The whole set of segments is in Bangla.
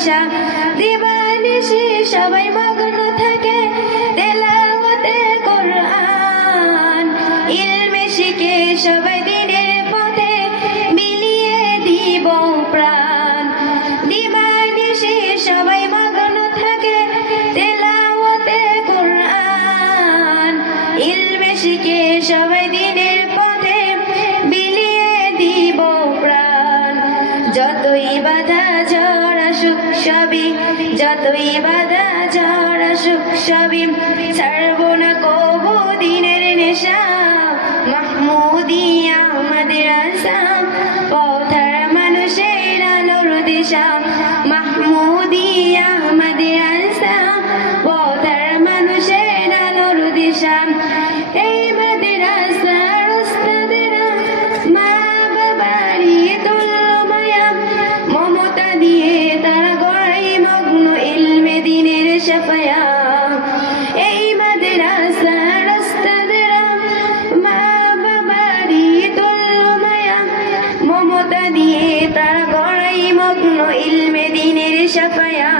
দিশা দিবানিশি সবাই মগ্ন থাকে তেলাওয়াতে কোরআন ইলমে শিখে সবাই দিনের পথে মিলিয়ে দিব প্রাণ দিবানিশি সবাই মগ্ন থাকে তেলাওয়াতে কোরআন ইলমে শিখে সবাই দিনের পথে বিলিয়ে দিব প্রাণ যতই বাধা ঝড় আসুক সবই যতই বাধা ঝড় আসুক সবই ছাড়ব না কবু দিনের নেশা মাহমুদিয়া আমাদের আশা পথের মানুষের আলোর দিশা মাহমুদিয়া আমাদের আশা পথের মানুষের আলোর দিশা এই মাদ্রাসার উস্তাদেরা মা বাবারই তুল্য মায়া মমতা দিয়ে তারা গড়াই মগ্ন ইলমে দিনের সাফায়া এই মাদ্রাসার উস্তাদেরা মা বাবারই তুল্য মায়া মমতা দিয়ে তারা গড়াই মগ্ন ইলমে দিনের সাফায়া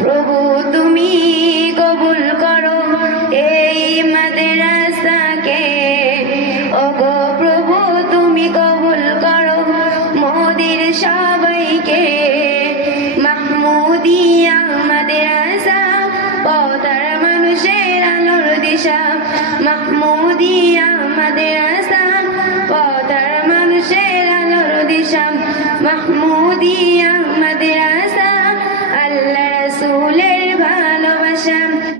প্রভু তুমি কবুল করো এই মাদ্রাসাকে ওগো প্রভু তুমি কবুল করো মোদের সবাইকে মাহমুদিয়া মাদ্রাসা পথের মানুষের আলোর দিশা মাহমুদিয়া মাদ্রাসা পথের মানুষের আলোর দিশা মাহমুদিয়া